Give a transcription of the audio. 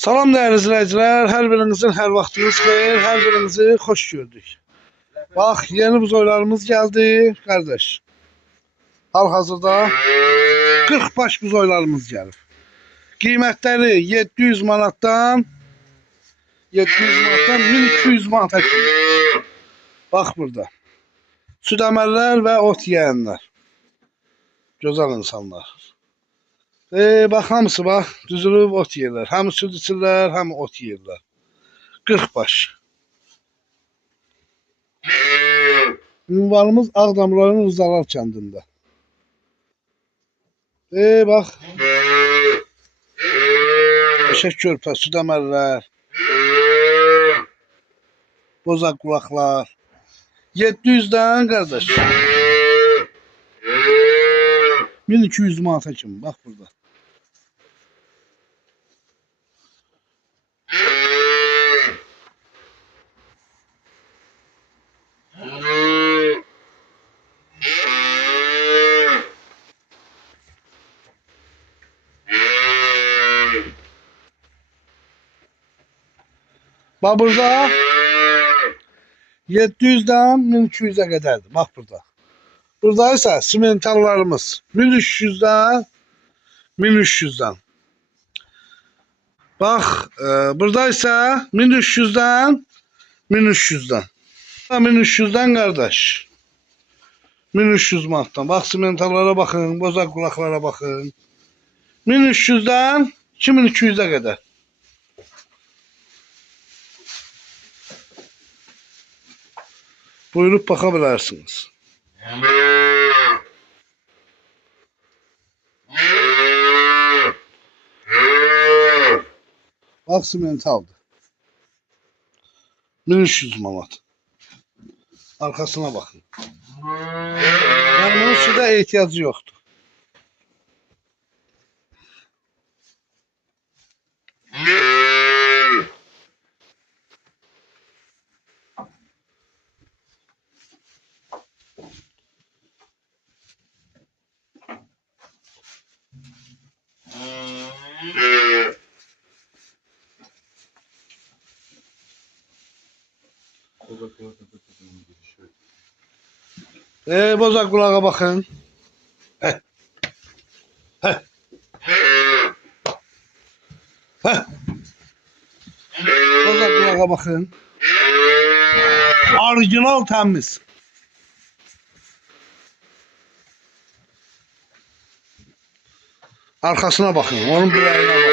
Salam değerli izleyiciler, her birinizin her vaxtınız xeyir, her birinizi hoş gördük. Bak, yeni buzoylarımız geldi kardeş. Hal-hazırda 40 baş buzoylarımız gelir. Qiymətləri 700 manatdan 1200 manata kimi. Bak burada. Süd əməllər və ot yeyənlər. Gözəl insanlar. Bak hamısı bak düzülüb ot yeyirlər. Həm süd içirlər, həm ot yeyirlər. 40 baş. Ünvanımız Ağdam rayonu Uzalar kəndində. Bak. Eşək körpə, süd əməllər. Bozaq qulaqlar. 700'den kardeş. 1200 manata kimi. Bak burada. Bak burada 700'den 1200'e kadardır. Bak burada. Burada ise simentallarımız 1300'den 1300'den. Bak burada ise 1300'den 1300'den. 1300'den kardeş. 1300 manattan. Bak simentallara bakın, bozak kulaklara bakın. 1300'den 2200'e kadar. Buyurup bakabilirsiniz. Bak simentaldı. 1300 manat. Arkasına bakın. Yani bunun suda ihtiyacı yoktu. Bozak kulağa bakın. Heh. Heh. Heh. Bozak kulağa bakın. Orijinal temiz. Arkasına bakın. Onun bileğine bakın.